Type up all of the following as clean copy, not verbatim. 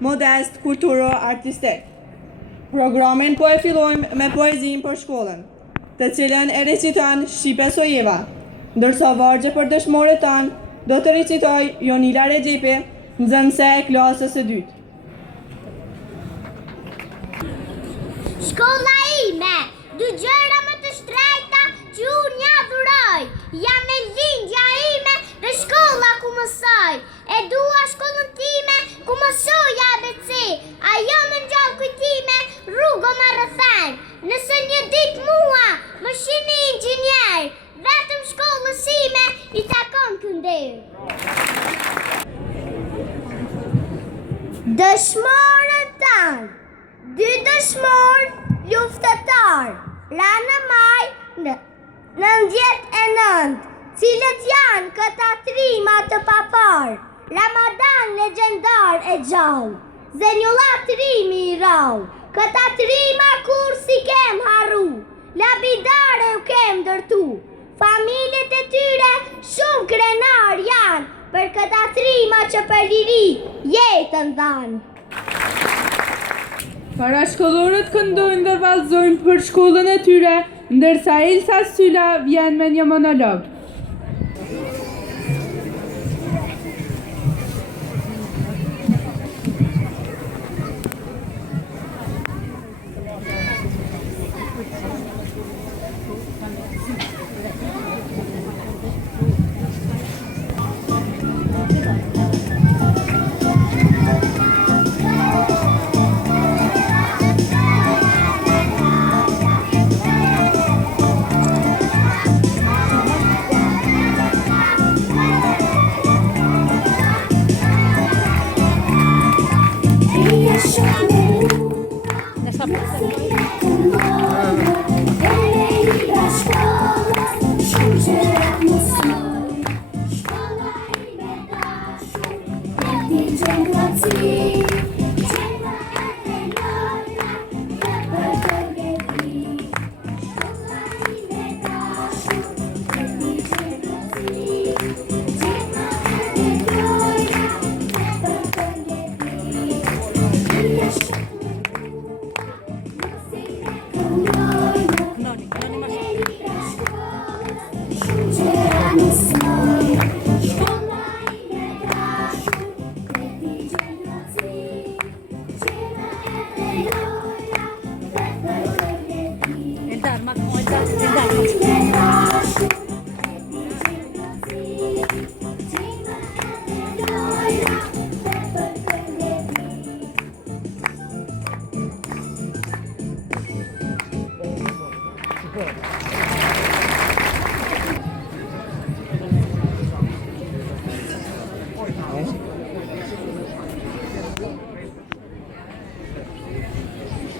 modest, kulturo-artistik. Programin po e fillojmë me poezin për shkollën, të cilën e reciton Shqipe Sojeva, ndërsa vargje për dëshmore tanë do të recitoj Jonila Regjepi, nxënëse e klasës së dytë. Shkolla ime, dy gjëra më të shtrejta që unë ja dhuroj. Jam e lindja ime dhe shkolla ku mësoj. E dua shkollën time ku mësoj ABC. Ajo më ngjall kujtime, rrugo më rrethën. Nëse një ditë mua më shihni inxhinier, vetëm shkollës ime i takon ky nder. Dëshmorët tanë. Dy dëshmor luftetar, Rana Maj 99, cilët janë këta trima të papar, Ramadan legjendar e gjallë, Zenjullah trimi i rallë, këta trima kur si kem haru, labidare u kem dërtu, familjet e tyre shumë krenar janë, për këta trima që për liri jetën dhanë. Parashkollorët këndojnë dhe vallëzojnë për shkollën e tyre, ndërsa Elsa Syla vjen me një monolog.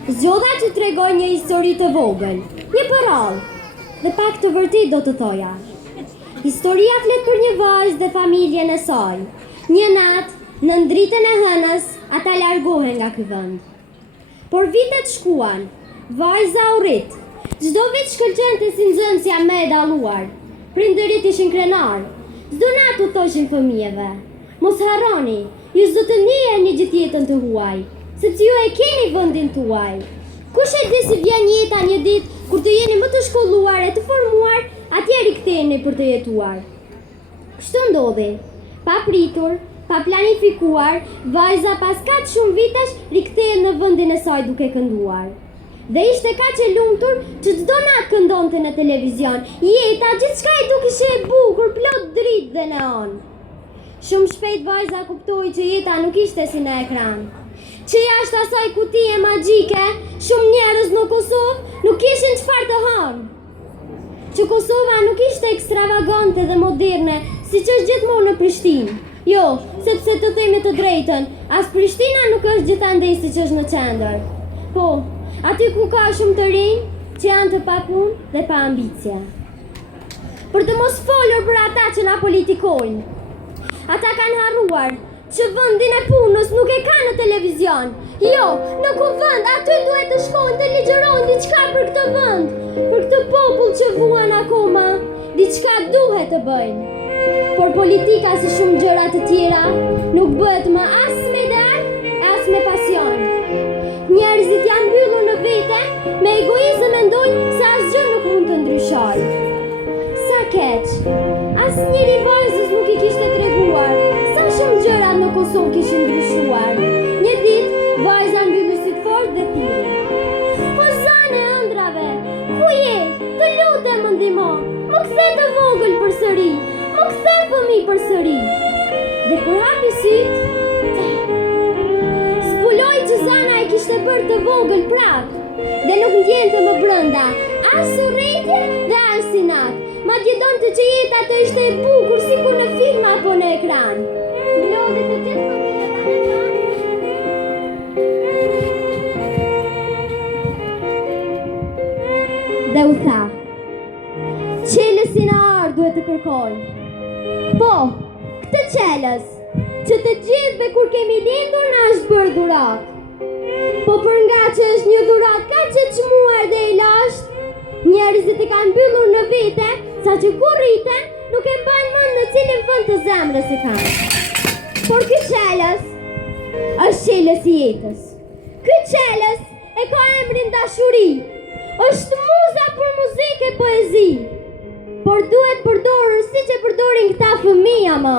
Zgjodha që tregoj një histori të vogël, një përrall, dhe pak të vërtet do të thoja. Historia flet për një vajzë dhe familjen e saj. Një natë, në dritën e hënës, ata largohen nga ky vend. Por vitet shkuan, vajza u rrit. Çdo vit shkëlqente si nxënësja më e dalluar. Prindërit ishin krenar. Çdo natë u thoshin fëmijëve: "Mos harroni, ju s'do të njiheni gjithë jetën të huaj, sepse ju e keni vendin tuaj. Kush e di si vjen jeta një ditë kur të jeni më të shkolluar e të formuar, atje riktheheni për të jetuar." Kështu ndodhi. Pa pritur, pa planifikuar, vajza pas kaq shumë vitesh rikthehet në vendin e saj duke kënduar. Dhe ishte kaq e lumtur që çdo natë këndonte në televizion. Jeta, gjithçka i dukej e bukur, plot dritë dhe neon. Shumë shpejt vajza kuptoi që jeta nuk ishte si në ekran. Që jashtë asaj kutie magjike, shumë njerëz në Kosovë nuk kishin çfarë të hanë. Që Kosova nuk ishte ekstravagante dhe moderne, siç është gjithmonë në Prishtinë. Jo, sepse të themi të drejtën, as Prishtina nuk është gjithandej siç është në qendër. Po, aty ku ka shumë të rinj, që janë të papunë dhe pa ambicie. Për të mos folur për ata që na politikojnë. Ata kanë harruar që vendin e punës nuk e ka në televizion. Jo, në kuvend aty duhet të shkojnë të ligjërojnë diçka për këtë vend, për këtë popull që vuan akoma, diçka duhet të bëjnë. Por politika si shumë gjëra të tjera nuk bëhet më as me dal, as Asnjëri vajzës nuk I kishte treguar sa shumë gjëra në Kosovë kishin ndryshuar. Një ditë, vajza mbylli syt fort dhe thiri: "O zane e ëndrave, ku je? Të lutem më ndihmo. Më kthe të vogël përsëri. Më kthe fëmijë përsëri." Dhe kur hapi syt, zbuloi që zana e kishte bërë të vogël prap dhe nuk ndjente më brenda as urrëtie dhe as inat. Madje donte që jeta të ishte e bukur sikur në film apo në ekran. Mblodhi të gjithë familja tani dhe u tha: "Qelësin e ardh duhet të kërkoj." Po, këtë qelës që të gjithëve kur kemi lindur na është bërë dhurat. Po për nga që është një dhurat kaq e çmuar dhe I lashtë, njerëzit I kanë mbyllur në vete, sa që kur rriten nuk e mbajnë mend në cilin vend të zemrës I kanë. Por ky qelës është qelës I jetës. Ky qelës e ka emrin dashuri. Është muza për muzikë e poezi. Por duhet përdorur siç e përdorin këta fëmija më,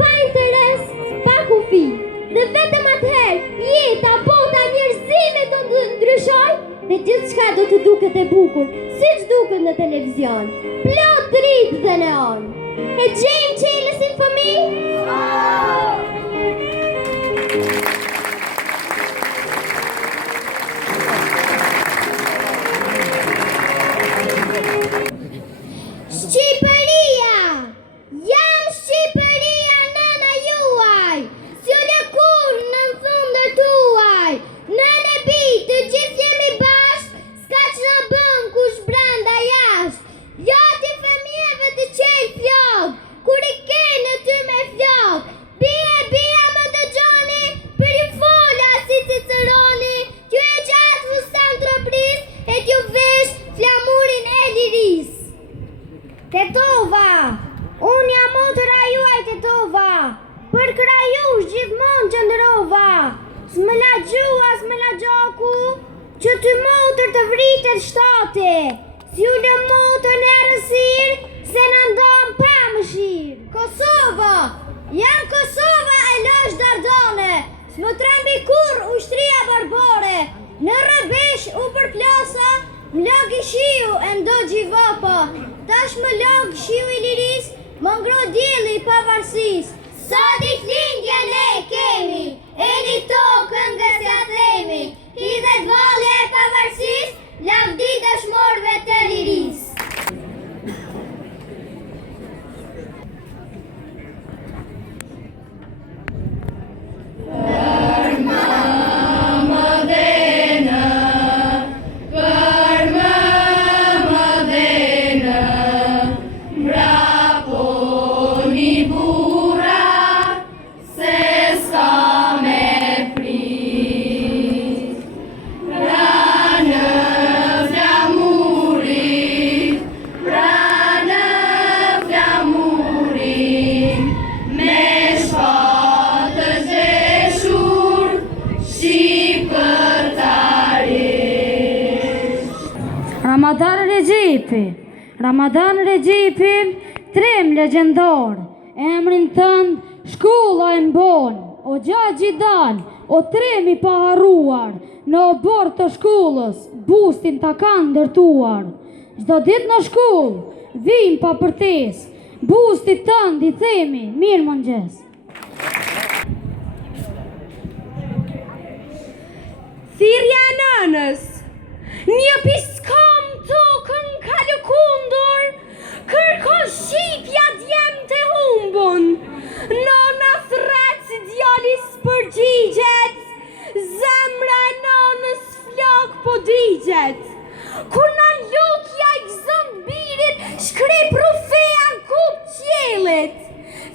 pa interes, pa kufi. Dhe vetëm atëherë jeta, bota, njerëzimet do të ndryshojë dhe gjithçka do të duket e bukur, siç duket në televizion, plot dritë dhe neon. E gjejmë qelësin fëmijë? Shqipëria! Jam Shqipëria nëna juaj! S'jole kur në fundër tuaj! Nëne bitë, të gjithë jemi bashkë, s'ka që në bëm kush branda jashtë. Jati fëmijëve të qelë flokë, kur I ke në ty me flokë. Bia më dëgjoni, për ju fola si Ciceroni, t'ju e gjatë fustan tropris, e t'ju vesh flamurin e liris. Tetova, unë jam motëra juaj Tetova, për krajush gjithmonë qëndrova. S'më la gjua, s'më la gjoku, që ty motër të vritet shtate. S'ju në motër në rësir, se në ndonë pa më shirë. Kosova, jam Kosova e lësh dardone, s'më trembi kur ushtria barbore. Në rëbesh u përplasa, m'log I shiu e ndo gjivapa. Tash më log shiu I liris, më ngro dielli I pavarësis. Sa ditëlindje ne kemi, e një tokën nga se a themi. Hidhet valje e pavarësis, lavdi dashmorve të liris. Ramadan Regjipi, trim legjendar, emrin tënd shkolla e mbon, o gjagji dal, o tremi pa harruar, në obor të shkollës, bustin ta kanë ndërtuar. Çdo ditë në shkollë, vim pa përtes, bustit tënd I themi, mirë mëngjes. Thirrja e nënës, një piskam tokën ka lëkundur, kërkon shqipja djem të humbun. Nona thret si djalis përgjigjet, zemra e nonës flok po digjet. Kur në lukja I gëzën birit, shkri profea në kup qelit.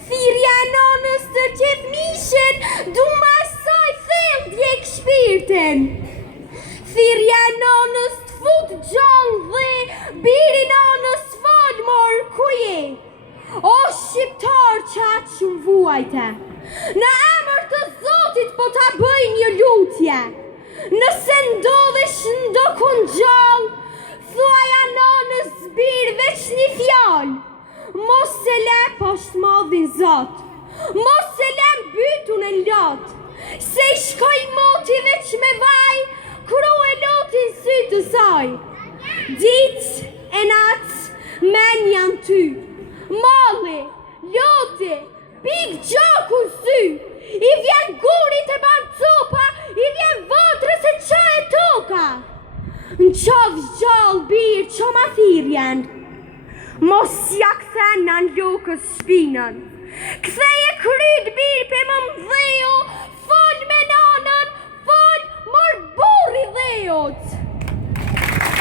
Thirrja e nonës të gjithë mishin, du ma saj thellë djek shpirtin. Thirrja e nonës të fut gjallë dhe biri nonës fol mor ku je. O shqiptar që atë shumë vuajte, në emër të Zotit po ta bëj një lutje. Nëse ndodhesh ndokun gjallë, thuaja nonës bir veç një fjallë. mos se le pashmadhin zot, mos se le mbytun e lot, se I shkoj moti veç me vaj, kru e lotin sy të saj. Dit e nat, men janë ty, malli, loti, pik gjaku sy, I vjen gurit e ban copa, I vjen votrës e qa e toka. Në qovë gjallë birë që ma thirjen, mos ja kthen në lukës shpinën, kthej e kryt birë pe më mdheo, fol me nanën, fol mor burri dheot.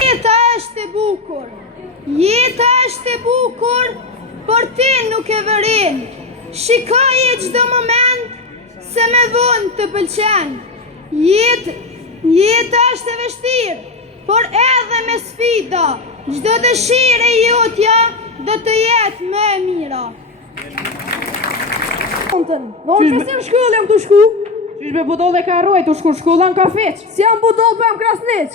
Jeta është e bukur, jeta është e bukur, por ti nuk e vërin. Shikoj e gjdo moment, se me vonë të pëlqen. Jeta është e vështirë, por edhe me sfida, gjdo dëshirë e jotja do të jetë më e mira. Qysh me shkollë jam të shku? Qysh me budol e ka rojt të shku shkolla në kafeq? Si jam budol për jam krasniq?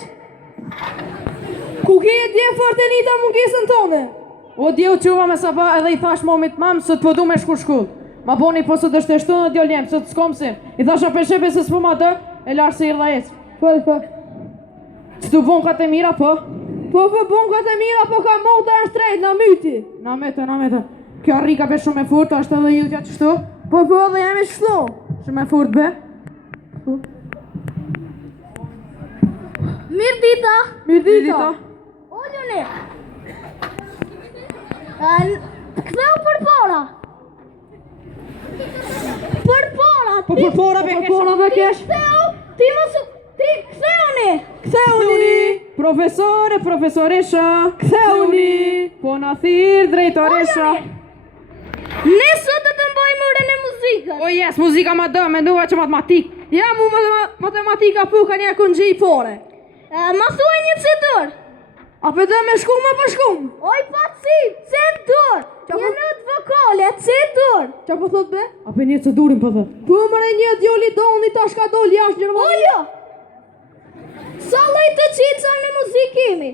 Ku ke e dje fërtenita mungesën tone? O dje u quva me saba edhe I thash momit mamë së të pëdu me shku shkollë. Ma boni po së të shteshtu në djo ljem, së të s'kom sim. I thasha për shepe se s'po ma të, e larë se I rda ec. Po. Që tu bon ka të mira, po? Po, bon ka të mira, po ka mota është trejt, na myti. Na mete. Kjo arrika be shumë e furt, është edhe jutja qështu? Po, edhe jemi qështu. Shumë e furt, be? Mirë dita. O, Ljone. Ktheu për para. Po për para be kesh. Ti ktheuni. Profesoresha. Ktheuni. Po na thirë drejtoresha. Ne sot do të mbajmë orën e muzikës. O jes, muzika ma dë, me nduva që matematik. Ja mu matematika pu ka një kënë fore. Ma thuaj një cedur. A për dë me shkum më për shkum? Oj pa cedur. Një nët vokale, cedur. Qa po thot be? A për një cedurin po thot? Po mëre një djoli doni tash ka dol jashtë njërë Ojo. Sa lloj të cilësa në muzikë kemi?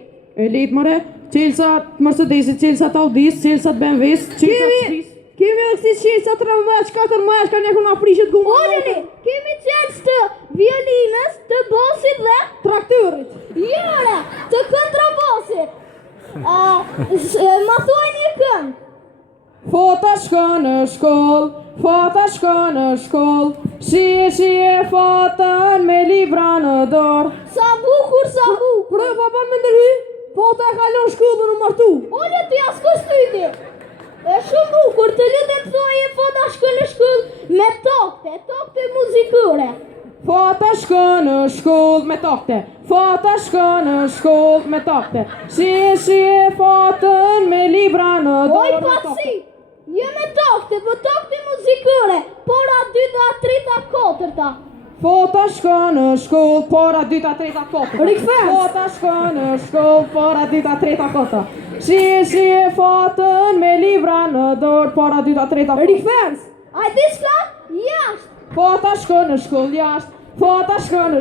Elit mëre, cilësat Mercedesit, cilësat Audis, cilësat BMW-s, cilësat Kemi edhe kësi cilësat 3 mëç, 4 mëç, ka një këna prishet gumë. Oljeni, kemi cilës të violinës, të bosit dhe traktorit. Jore, të kontrabosit. Ma thuaj një këngë. Fota shko në shkoll, shie fotën me libra në dorë. Sa bukur. Pro, papan me ndërhy, fota e kalon shkollën në martu. Olje, ti asko studi. E shumë bukur, të lutem thuaj e fota shko në shkoll me tokte muzikore. Fota shko në shkoll me tokte, shie fotën me libra në dorë. Oj, pasi, je me tokte, po tokte muzikore, pora 2, 3, 4. Fota shko në shkoll, pora 2, 3, 4. Rikfes. Fota shko në shkoll, pora 2, 3, 4. Shie fotën me libra në dorë, pora 2, 3, 4. Rikfes. A di shka? Jashtë. Fota shko në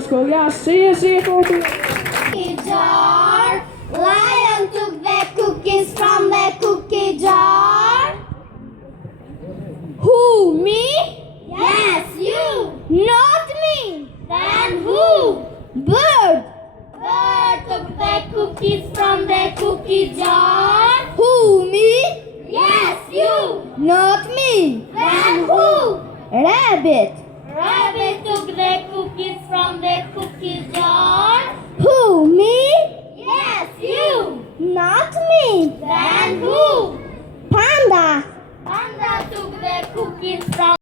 shkoll jashtë, shie fotën. Jar. Lion took the cookies from the cookie jar. Who, me? Yes, you. Not me. Then who? Bird. Bird took the cookies from the cookie jar. Who, me? Yes, you. Not me. Then who? Rabbit. Rabbit took the cookies from the cookie jar. Who, me? Yes, you. Not me. Then who? Panda. Panda took the cookies from